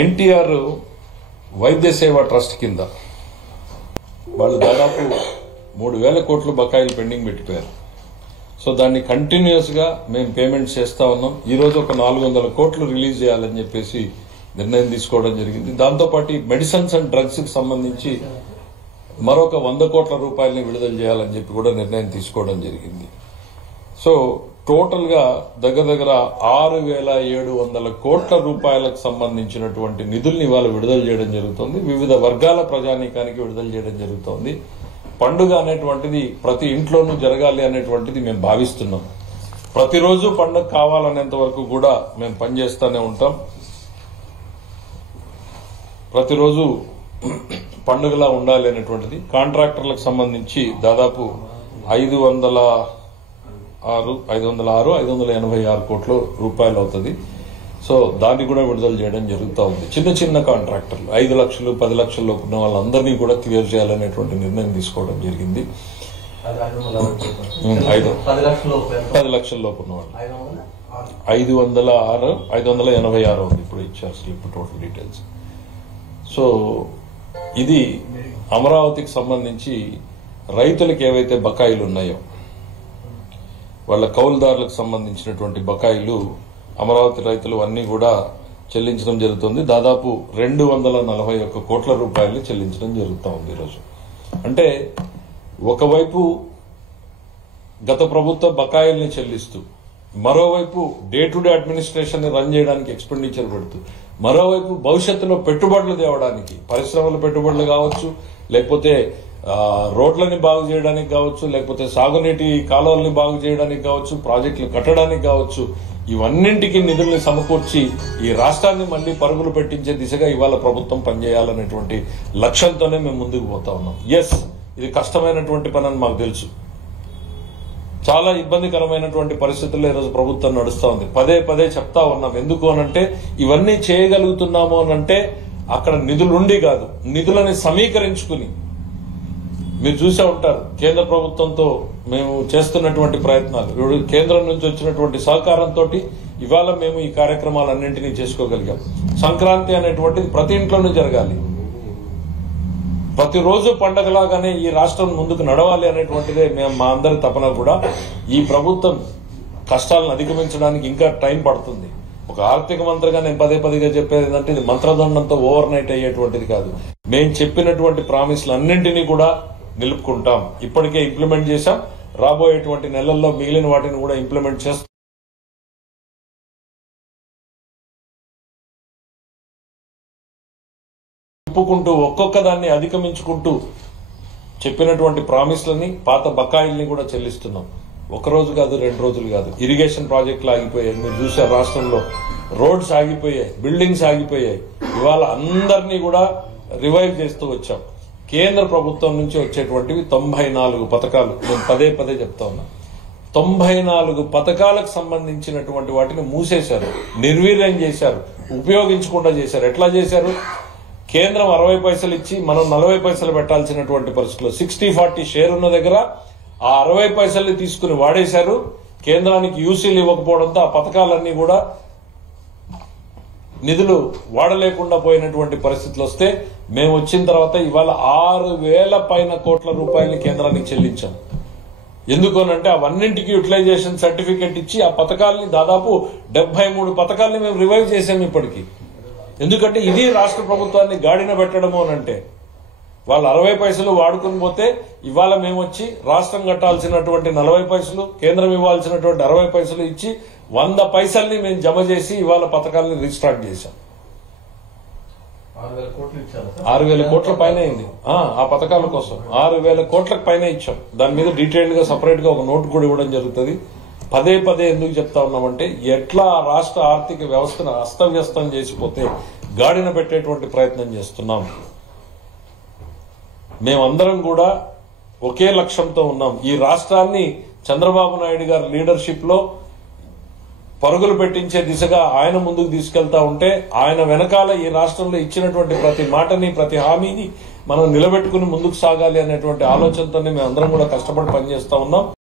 ఎన్టీఆర్ వైద్య సేవ ట్రస్ట్ కింద వాళ్ళు దాదాపు 3,000 కోట్లు బకాయిలు పెండింగ్ పెట్టిపోయారు. సో దాన్ని కంటిన్యూస్ గా మేము పేమెంట్ చేస్తా ఉన్నాం. ఈ రోజు ఒక 400 కోట్లు రిలీజ్ చేయాలని చెప్పేసి నిర్ణయం తీసుకోవడం జరిగింది. దాంతోపాటు మెడిసిన్స్ అండ్ డ్రగ్స్ కి సంబంధించి మరొక 100 కోట్ల రూపాయలని విడుదల చేయాలని చెప్పి కూడా నిర్ణయం తీసుకోవడం జరిగింది. సో టోటల్ గా దగ్గర 6,700 కోట్ల రూపాయలకు సంబంధించినటువంటి నిధుల్ని ఇవాళ విడుదల చేయడం జరుగుతుంది. వివిధ వర్గాల ప్రజానీకానికి విడుదల చేయడం జరుగుతోంది. పండుగ అనేటువంటిది ప్రతి ఇంట్లోనూ జరగాలి అనేటువంటిది మేము భావిస్తున్నాం. ప్రతిరోజు పండుగ కావాలనేంత వరకు కూడా మేము పనిచేస్తూనే ఉంటాం. ప్రతిరోజు పండుగలా ఉండాలి అనేటువంటిది. కాంట్రాక్టర్లకు సంబంధించి దాదాపు 586 కోట్ల రూపాయలు అవుతుంది. సో దాన్ని కూడా విడుదల చేయడం జరుగుతూ ఉంది. చిన్న కాంట్రాక్టర్లు 5 లక్షలు 10 లక్షల లోపు ఉన్న వాళ్ళందరినీ కూడా క్లియర్ చేయాలనేటువంటి నిర్ణయం తీసుకోవడం జరిగింది. 10 లక్షల లోపు ఉన్న వాళ్ళు 586 ఉంది. ఇప్పుడు ఇచ్చారు స్లిప్ టోటల్ డీటెయిల్స్. సో ఇది అమరావతికి సంబంధించి రైతులకు ఏవైతే బకాయిలు ఉన్నాయో వాళ్ళ కౌలుదారులకు సంబంధించినటువంటి బకాయిలు అమరావతి రైతులు అన్ని కూడా చెల్లించడం జరుగుతుంది. దాదాపు 241 కోట్ల రూపాయలు చెల్లించడం జరుగుతూ ఉంది ఈరోజు. అంటే ఒకవైపు గత ప్రభుత్వ బకాయిల్ని చెల్లిస్తూ, మరోవైపు డే టు డే అడ్మినిస్ట్రేషన్ ని రన్ చేయడానికి ఎక్స్పెండిచర్ పెడుతూ, మరోవైపు భవిష్యత్తులో పెట్టుబడులు తేవడానికి పరిశ్రమల పెట్టుబడులు కావచ్చు, లేకపోతే రోడ్లని బాగు చేయడానికి కావచ్చు, లేకపోతే సాగునీటి కాలువల్ని బాగు చేయడానికి కావచ్చు, ప్రాజెక్టులు కట్టడానికి కావచ్చు, ఇవన్నింటికి నిధుల్ని సమకూర్చి ఈ రాష్ట్రాన్ని మళ్లీ పరుగులు పెట్టించే దిశగా ఇవాళ ప్రభుత్వం పనిచేయాలనేటువంటి లక్ష్యంతోనే మేము ముందుకు పోతా ఉన్నాం. ఎస్, ఇది కష్టమైనటువంటి పని అని మాకు తెలుసు. చాలా ఇబ్బందికరమైనటువంటి పరిస్థితుల్లో ఈరోజు ప్రభుత్వం నడుస్తా ఉంది. పదే చెప్తా ఉన్నాం. ఎందుకు అనంటే ఇవన్నీ చేయగలుగుతున్నాము అనంటే అక్కడ నిధులుండి కాదు, నిధులని సమీకరించుకుని. మీరు చూసే ఉంటారు కేంద్ర ప్రభుత్వంతో మేము చేస్తున్నటువంటి ప్రయత్నాలు. కేంద్రం నుంచి వచ్చినటువంటి సహకారంతో ఇవాళ మేము ఈ కార్యక్రమాలన్నింటినీ చేసుకోగలిగాం. సంక్రాంతి అనేటువంటిది ప్రతి ఇంట్లోనూ జరగాలి. ప్రతిరోజు పండగలాగానే ఈ రాష్ట్రం ముందుకు నడవాలి అనేటువంటిదే మేము మా అందరి తపన కూడా. ఈ ప్రభుత్వం కష్టాలను అధిగమించడానికి ఇంకా టైం పడుతుంది. ఒక ఆర్థిక మంత్రిగా నేను పదేగా చెప్పేది ఏంటంటే ఇది మంత్రదండంతో ఓవర్ నైట్ అయ్యేటువంటిది కాదు. మేము చెప్పినటువంటి ప్రామిస్లు అన్నింటినీ కూడా నిలుపుకుంటాం. ఇప్పటికే ఇంప్లిమెంట్ చేశాం. రాబోయేటువంటి నెలల్లో మిగిలిన వాటిని కూడా ఇంప్లిమెంట్ చేస్తాం. ఒప్పుకుంటూ ఒక్కొక్క దాన్ని అధిగమించుకుంటూ చెప్పినటువంటి ప్రామిస్లని, పాత బకాయిల్ని కూడా చెల్లిస్తున్నాం. ఒక రోజు కాదు, 2 రోజులు కాదు. ఇరిగేషన్ ప్రాజెక్టులు ఆగిపోయాయి. మీరు చూసారు రాష్ట్రంలో రోడ్స్ ఆగిపోయాయి, బిల్డింగ్స్ ఆగిపోయాయి. ఇవాళ అందరినీ కూడా రివైవ్ చేస్తూ వచ్చాం. కేంద్ర ప్రభుత్వం నుంచి వచ్చేటువంటివి 94 పథకాలు. నేను పదే చెప్తా ఉన్నా. 94 పథకాలకు సంబంధించినటువంటి వాటిని మూసేశారు, నిర్వీర్యం చేశారు, ఉపయోగించకుండా చేశారు. ఎట్లా చేశారు? కేంద్రం 60 పైసలు ఇచ్చి మనం 40 పైసలు పెట్టాల్సినటువంటి పరిస్థితుల్లో 60-40 షేర్ ఉన్న దగ్గర ఆ 60 పైసల్ని తీసుకుని వాడేశారు. కేంద్రానికి యూసీలు ఇవ్వకపోవడంతో ఆ పథకాలన్నీ కూడా నిధులు వాడలేకుండా పోయినటువంటి పరిస్థితులు వస్తే మేము వచ్చిన తర్వాత ఇవాళ 6,000 పైన కోట్ల రూపాయలని కేంద్రానికి చెల్లించాం. ఎందుకనంటే అవన్నింటికి యూటిలైజేషన్ సర్టిఫికెట్ ఇచ్చి ఆ పథకాలని దాదాపు 73 పథకాలని మేము రివైవ్ చేసాం ఇప్పటికీ. ఎందుకంటే ఇది రాష్ట్ర ప్రభుత్వాన్ని గాడిన పెట్టడము అనంటే వాళ్ళు 60 పైసలు వాడుకుని పోతే ఇవాళ మేము వచ్చి రాష్ట్రం కట్టాల్సినటువంటి 40 పైసలు, కేంద్రం ఇవ్వాల్సినటువంటి 60 పైసలు ఇచ్చి 100 పైసల్ని మేము జమ చేసి ఇవాళ పథకాలని రీస్టార్ట్ చేశాం. 6,000 కోట్ల పైన అయింది ఆ పథకాల కోసం. 6,000 కోట్లకు పైన ఇచ్చాం. దాని మీద డీటెయిల్డ్ గా సపరేట్ గా ఒక నోట్ కూడా ఇవ్వడం జరుగుతుంది. పదే ఎందుకు చెప్తా ఉన్నామంటే ఎట్లా రాష్ట్ర ఆర్థిక వ్యవస్థను అస్తవ్యస్తం చేసిపోతే గాడిన పెట్టేటువంటి ప్రయత్నం చేస్తున్నాం. మేమందరం కూడా ఒకే లక్ష్యంతో ఉన్నాం. ఈ రాష్ట్రాన్ని చంద్రబాబు నాయుడు గారి లీడర్షిప్ లో పరుగులు పెట్టించే దిశగా ఆయన ముందుకు తీసుకెళ్తా ఉంటే ఆయన వెనకాల ఈ రాష్ట్రంలో ఇచ్చినటువంటి ప్రతి మాటని, ప్రతి హామీని మనం నిలబెట్టుకుని ముందుకు సాగాలి అనేటువంటి ఆలోచనతోనే మేమందరం కూడా కష్టపడి పనిచేస్తా ఉన్నాం.